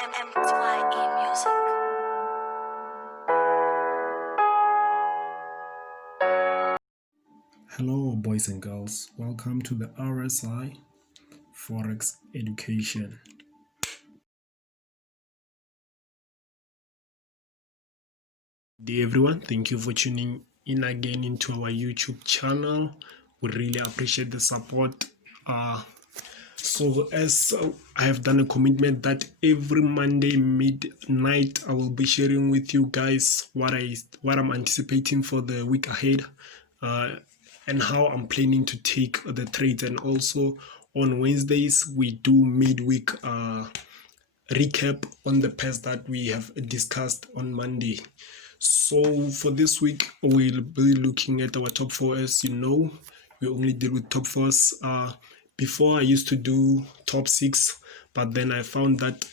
NZDJPY music. Hello boys and girls, welcome to the RSI Forex Education. Dear everyone, thank you for tuning in again into our YouTube channel. We really appreciate the support. So as I have done a commitment that every Monday midnight I will be sharing with you guys what I'm anticipating for the week ahead, and how I'm planning to take the trades. And also on Wednesdays we do midweek recap on the pairs that we have discussed on Monday. So for this week we'll be looking at our top four. As you know, we only deal with top fours. Before I used to do top six, but then I found that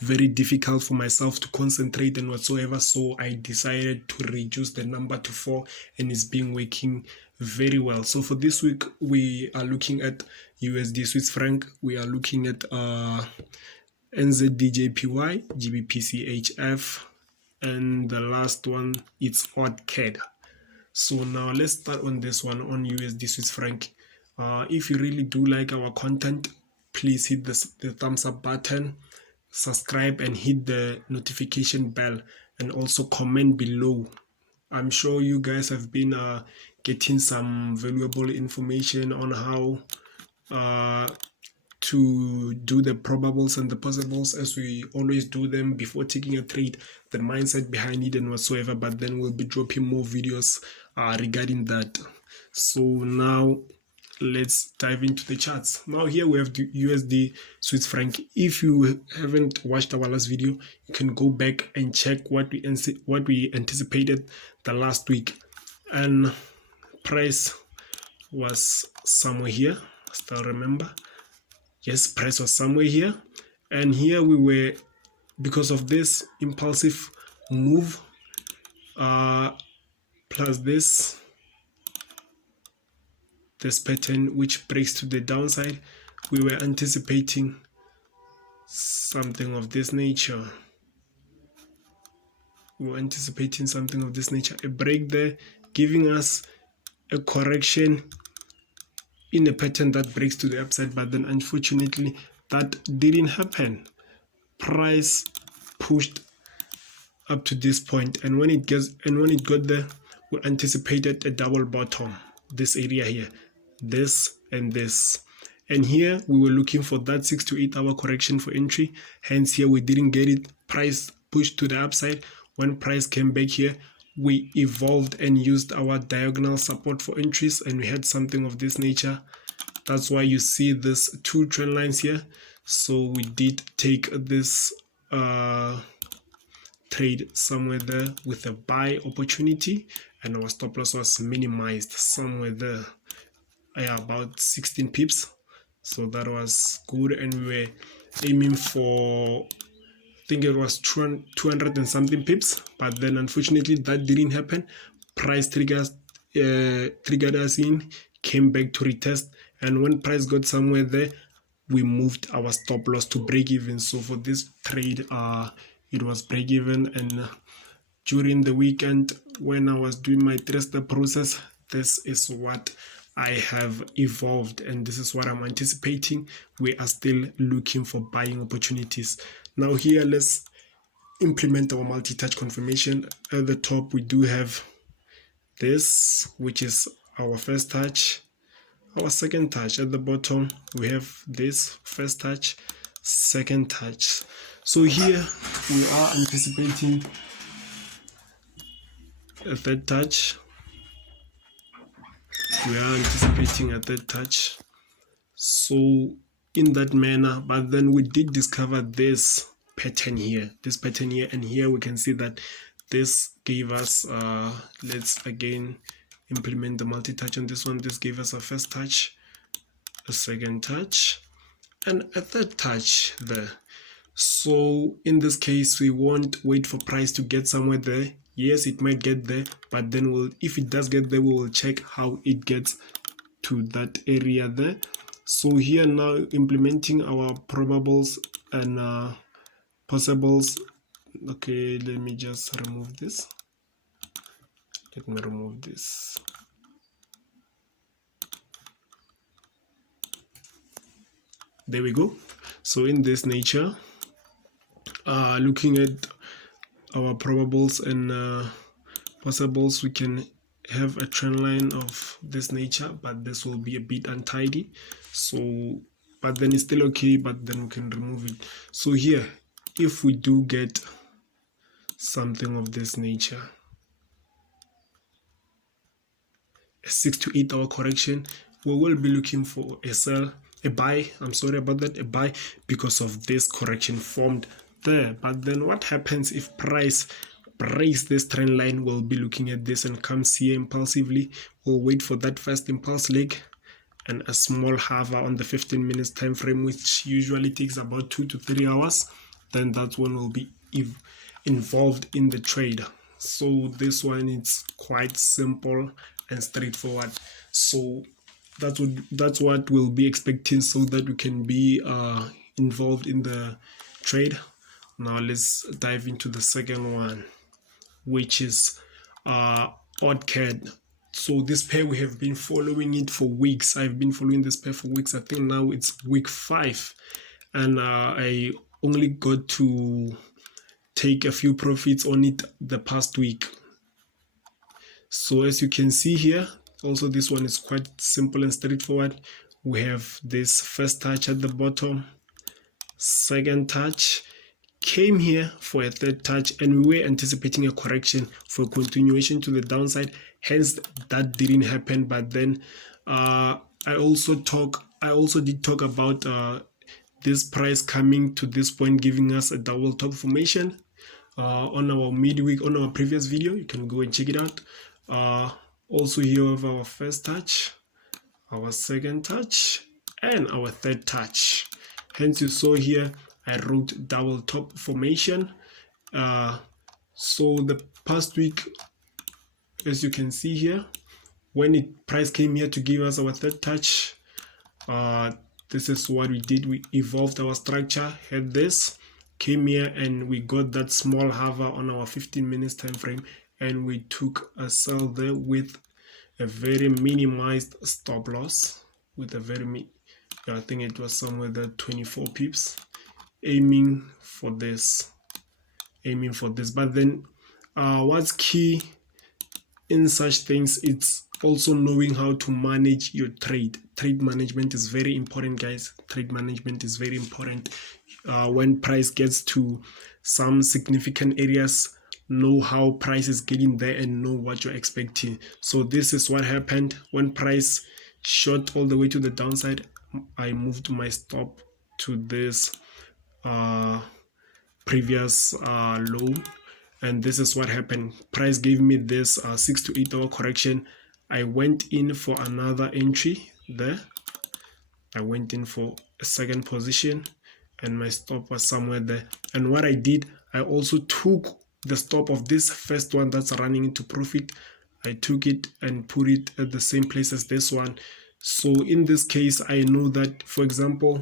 very difficult for myself to concentrate and whatsoever, so I decided to reduce the number to 4, and it's been working very well. So for this week we are looking at USD Swiss franc, we are looking at NZDJPY, GBPCHF, and the last one it's AUDCAD. So now let's start on this one on USD Swiss franc. If you really do like our content, please hit the thumbs up button, subscribe, and hit the notification bell, and also comment below. I'm sure you guys have been getting some valuable information on how to do the probables and the possibles, as we always do them before taking a trade, the mindset behind it and whatsoever. But then we'll be dropping more videos regarding that. So now let's dive into the charts. Now here we have the USD Swiss franc. If you haven't watched our last video, you can go back and check what we anticipated the last week, and price was somewhere here. Still remember, yes, price was somewhere here, and here we were, because of this impulsive move plus this pattern which breaks to the downside, we were anticipating something of this nature. A break there giving us a correction in a pattern that breaks to the upside, but then unfortunately that didn't happen. Price pushed up to this point, and when it got there, we anticipated a double bottom, this area here, this and this, and here we were looking for that 6 to 8 hour correction for entry. Hence here we didn't get it. Price pushed to the upside. When price came back here, we evolved and used our diagonal support for entries, and we had something of this nature. That's why you see this 2 trend lines here. So we did take this trade somewhere there with a buy opportunity, and our stop loss was minimized somewhere there, about 16 pips. So that was good, and we were aiming for, I think it was 200 and something pips, but then unfortunately that didn't happen. Price triggered us in, came back to retest, and when price got somewhere there, we moved our stop loss to break even. So for this trade it was break even. And during the weekend when I was doing my 3-step process, this is what I have evolved, and this is what I'm anticipating. We are still looking for buying opportunities. Now here, let's implement our multi-touch confirmation. At the top we do have this, which is our first touch, our second touch. At the bottom we have this first touch, second touch. So here we are anticipating a third touch. So in that manner, but then we did discover this pattern here, and here we can see that this gave us let's again implement the multi-touch on this one. This gave us a first touch, a second touch, and a third touch there. So in this case we won't wait for price to get somewhere there. Yes, it might get there, but then if it does get there, we will check how it gets to that area there. So here now implementing our probables and possibles. Okay, let me just remove this. Let me remove this. There we go. So in this nature, looking at our probables and possibles, we can have a trend line of this nature, but this will be a bit untidy. So, but then it's still okay, but then we can remove it. So here, if we do get something of this nature, a 6 to 8 hour correction, we will be looking for a sell, a buy, I'm sorry about that, a buy, because of this correction formed there. But then what happens if price breaks this trend line? We'll be looking at this and comes here impulsively. We'll wait for that first impulse leg and a small hover on the 15 minutes time frame, which usually takes about 2 to 3 hours. Then that one will be involved in the trade. So this one is quite simple and straightforward. So that's what we'll be expecting, so that we can be involved in the trade. Now let's dive into the second one, which is AUDCAD. So this pair, we have been following it for weeks. I've been following this pair for weeks. I think now it's week 5, and I only got to take a few profits on it the past week. So as you can see here, also this one is quite simple and straightforward. We have this first touch at the bottom, second touch, came here for a third touch, and we were anticipating a correction for a continuation to the downside. Hence that didn't happen. But then I also did talk about this price coming to this point, giving us a double top formation on our midweek, on our previous video. You can go and check it out. Also here we have our first touch, our second touch, and our third touch. Hence you saw here I wrote double top formation. So the past week, as you can see here, when price came here to give us our third touch, this is what we did. We evolved our structure, had this, came here, and we got that small hover on our 15 minutes time frame, and we took a sell there with a very minimized stop loss, with a very I think it was somewhere there 24 pips, aiming for this. But then what's key in such things, it's also knowing how to manage your trade. Trade management is very important, guys. Trade management is very important. When price gets to some significant areas, know how price is getting there and know what you're expecting. So this is what happened when price shot all the way to the downside. I moved my stop to this previous low, and this is what happened. Price gave me this 6 to 8 hour correction. I went in for another entry there. I went in for a second position, and my stop was somewhere there. And what I did, I also took the stop of this first one that's running into profit. I took it and put it at the same place as this one. So in this case, I know that, for example,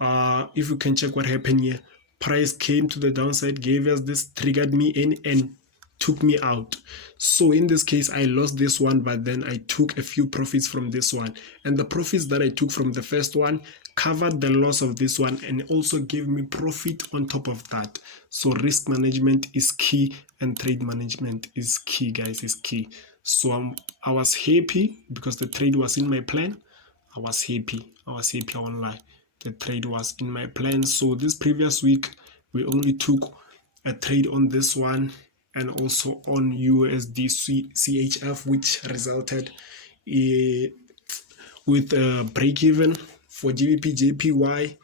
if you can check what happened here, price came to the downside, gave us this, triggered me in, and took me out. So in this case, I lost this one, but then I took a few profits from this one, and the profits that I took from the first one covered the loss of this one and also gave me profit on top of that. So risk management is key, and trade management is key, guys, is key. So I was happy because the trade was in my plan. I was happy, I won't lie. The trade was in my plan. So this previous week, we only took a trade on this one and also on USDCHF, which resulted with a break even for GBPJPY.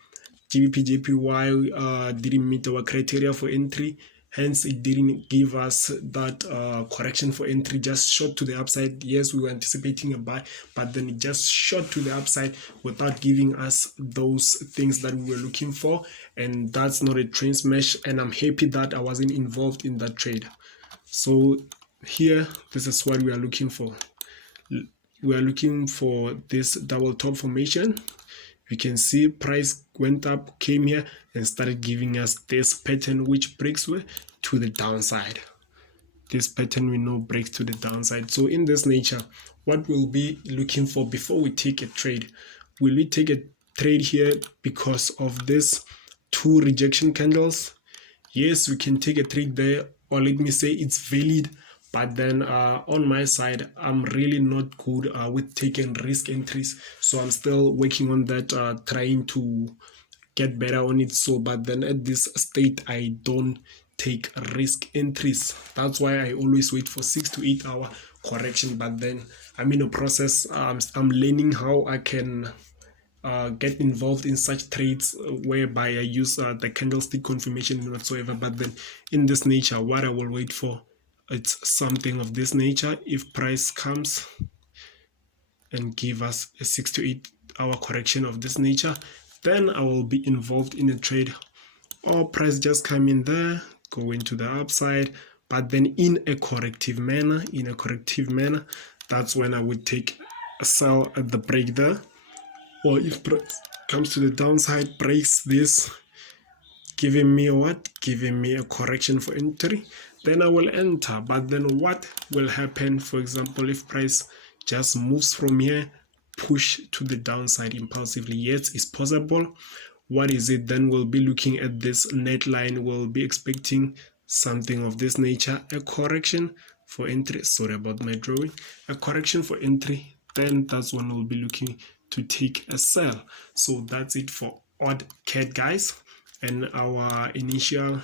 GBPJPY didn't meet our criteria for entry, hence it didn't give us that correction for entry, just shot to the upside. Yes, we were anticipating a buy, but then it just shot to the upside without giving us those things that we were looking for, and that's not a trend smash, and I'm happy that I wasn't involved in that trade. So here, this is what we are looking for. We are looking for this double top formation. You can see price went up, came here and started giving us this pattern, which breaks to the downside. This pattern we know breaks to the downside. So in this nature, what we'll be looking for before we take a trade, will we take a trade here because of this 2 rejection candles? Yes, we can take a trade there, or let me say it's valid, but then on my side, I'm really not good with taking risk entries, so I'm still working on that, trying to get better on it. So but then at this state, I don't take risk entries. That's why I always wait for 6 to 8 hour correction, but then I'm in a process. I'm learning how I can get involved in such trades whereby I use the candlestick confirmation and whatsoever. But then in this nature, what I will wait for, it's something of this nature. If price comes and give us a 6 to 8 hour correction of this nature, then I will be involved in a trade. Or price just come in there, go into the upside, but then in a corrective manner, that's when I would take a sell at the break there. Or if price comes to the downside, breaks this, giving me what? Giving me a correction for entry, then I will enter. But then what will happen, for example, if price just moves from here, push to the downside impulsively? Yes, it's possible. What is it? Then we'll be looking at this net line. We'll be expecting something of this nature, a correction for entry. Sorry about my drawing. A correction for entry, then that's when we'll be looking to take a sell. So that's it for AUDCAD, guys. And our initial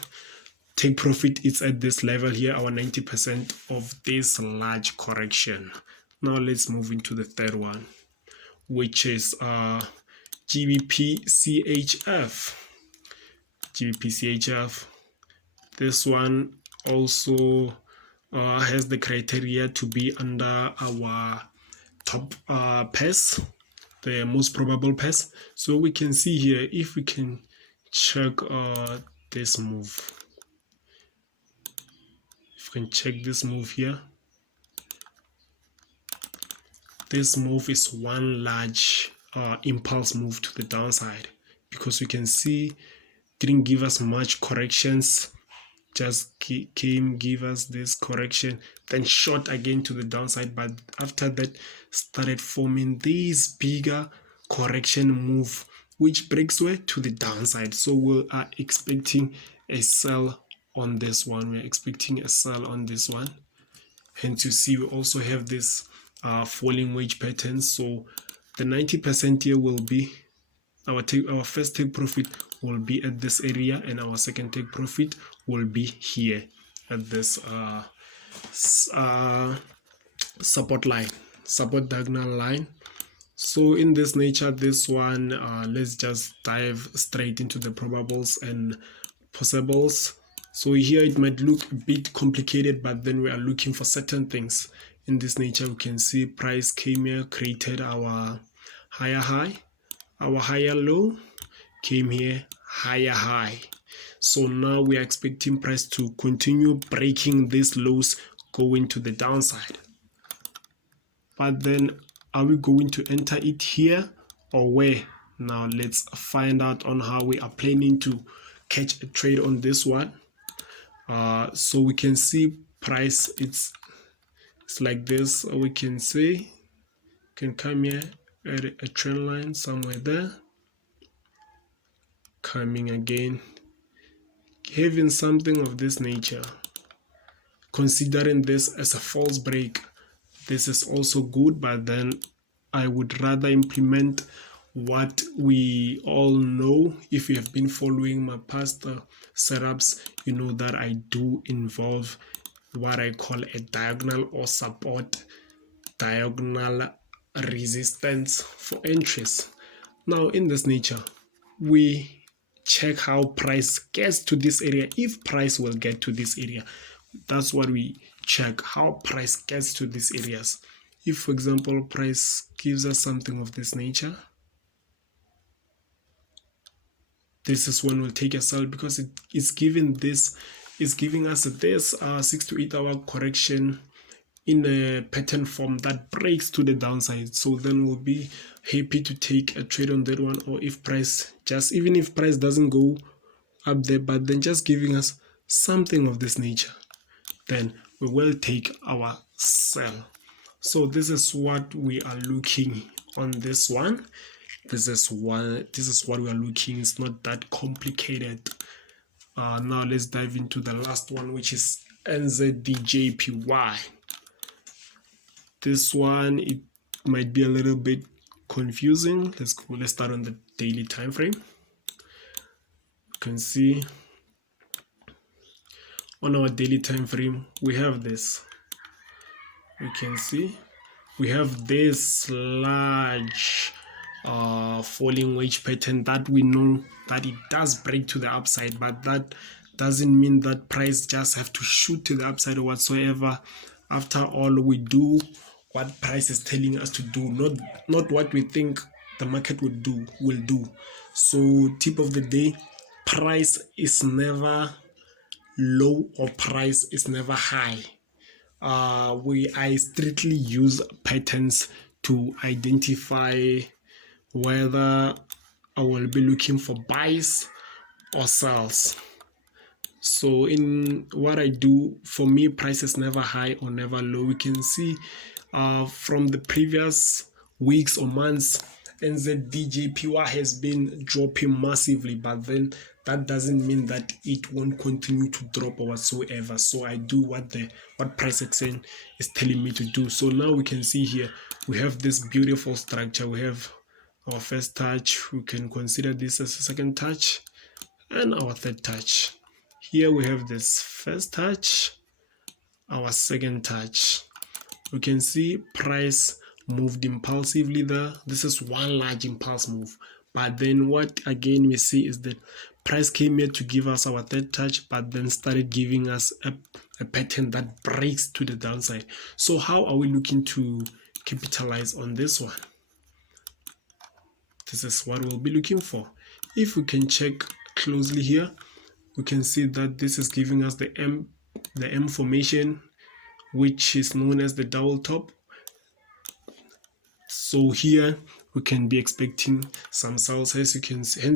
take profit is at this level here, our 90% of this large correction. Now let's move into the third one, which is GBPCHF. GBPCHF. This one also has the criteria to be under our top pairs, the most probable pairs. So we can see here, if we can check this move, if we can check this move here, this move is one large impulse move to the downside, because we can see didn't give us much corrections, just came, give us this correction, then shot again to the downside, but after that started forming this bigger correction move, which breaks way to the downside. So we are expecting a sell on this one. We're expecting a sell on this one. Hence you see we also have this falling wedge pattern. So the 90% here will be our first take profit will be at this area, and our second take profit will be here at this support diagonal line. So in this nature, this one, let's just dive straight into the probables and possibles. So here it might look a bit complicated, but then we are looking for certain things. In this nature, we can see price came here, created our higher high, our higher low, came here, higher high. So now we are expecting price to continue breaking these lows, going to the downside. But then are we going to enter it here or where? Now let's find out on how we are planning to catch a trade on this one. So we can see price, it's like this. We can see, can come here at a trend line somewhere there, coming again, having something of this nature. Considering this as a false break, this is also good, but then I would rather implement what we all know. If you have been following my past setups, you know that I do involve what I call a diagonal or support, diagonal resistance for entries. Now in this nature, we check how price gets to this area. If price will get to this area, that's what we check, how price gets to these areas. If for example price gives us something of this nature, this is when we'll take a sell, because it is giving us this 6 to 8 hour correction in a pattern form that breaks to the downside, so then we'll be happy to take a trade on that one. Or if price, just even if price doesn't go up there, but then just giving us something of this nature, then we will take our sell. So this is what we are looking on this one. This is what we are looking. It's not that complicated. Now let's dive into the last one, which is NZDJPY. This one, it might be a little bit confusing. Let's start on the daily time frame. You can see on our daily time frame we have this. You can see we have this large falling wedge pattern that we know that it does break to the upside, but that doesn't mean that price just have to shoot to the upside or whatsoever. After all, we do what price is telling us to do, not what we think the market will do. So tip of the day, price is never low or price is never high. I strictly use patterns to identify whether I will be looking for buys or sells. So in what I do, for me, price is never high or never low. We can see from the previous weeks or months, NZDJPY has been dropping massively, but then that doesn't mean that it won't continue to drop or whatsoever. So I do what price action is telling me to do. So now we can see here we have this beautiful structure. We have our first touch. We can consider this as a second touch and our third touch. Here we have this first touch, our second touch. We can see price moved impulsively there. This is one large impulse move. But then what again we see is that price came here to give us our third touch, but then started giving us a pattern that breaks to the downside. So how are we looking to capitalize on this one? This is what we'll be looking for. If we can check closely here, we can see that this is giving us the M formation, which is known as the double top. So here we can be expecting some sales. Hence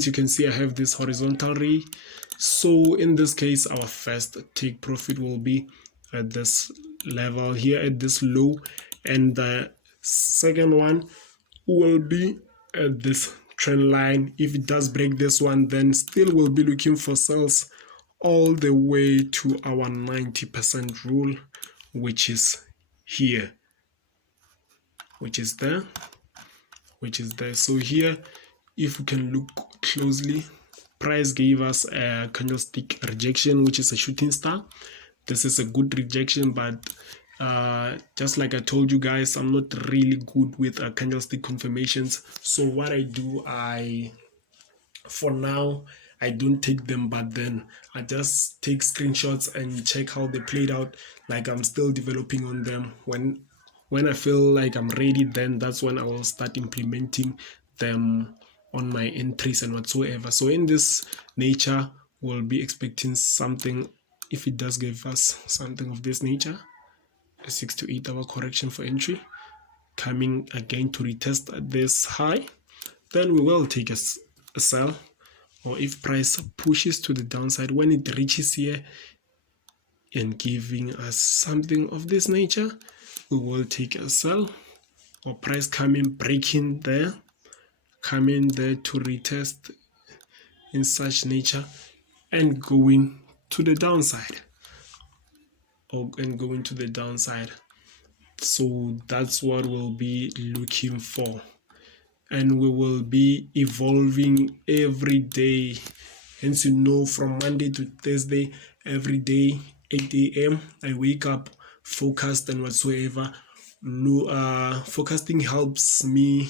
you can see I have this horizontal ray. So in this case, our first take profit will be at this level here, at this low, and the second one will be at this trend line. If it does break this one, then still we'll be looking for sales all the way to our 90% rule, which is here, which is there. So here, if we can look closely, price gave us a candlestick rejection, which is a shooting star. This is a good rejection, but just like I told you guys, I'm not really good with candlestick confirmations. So what I do, for now I don't take them, but then I just take screenshots and check how they played out. Like I'm still developing on them. When I feel like I'm ready, then that's when I will start implementing them on my entries and whatsoever. So in this nature, we'll be expecting something. If it does give us something of this nature, a 6 to 8 hour correction for entry, coming again to retest this high, then we will take a sell. Or if price pushes to the downside, when it reaches here and giving us something of this nature, we will take a sell. Or price breaking there, coming there to retest in such nature and going to the downside. So that's what we'll be looking for, and we will be evolving every day. Hence, from Monday to Thursday, every day 8 a.m. I wake up focused and whatsoever. Focusing helps me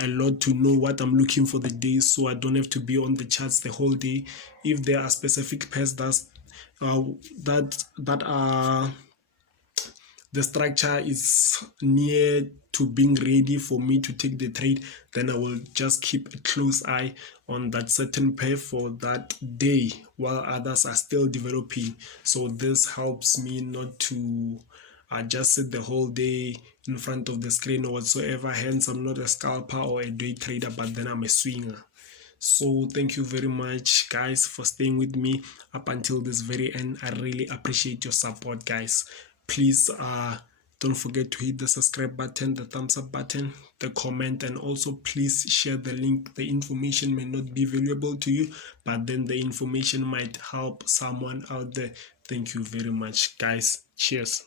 a lot to know what I'm looking for the day, so I don't have to be on the charts the whole day. If there are specific pairs that are the structure is near to being ready for me to take the trade, then I will just keep a close eye on that certain pair for that day while others are still developing. So this helps me not to I just sit the whole day in front of the screen or whatsoever. Hence, I'm not a scalper or a day trader, but then I'm a swinger. So thank you very much, guys, for staying with me up until this very end. I really appreciate your support, guys. Please don't forget to hit the subscribe button, the thumbs up button, the comment, and also please share the link. The information may not be valuable to you, but then the information might help someone out there. Thank you very much, guys. Cheers.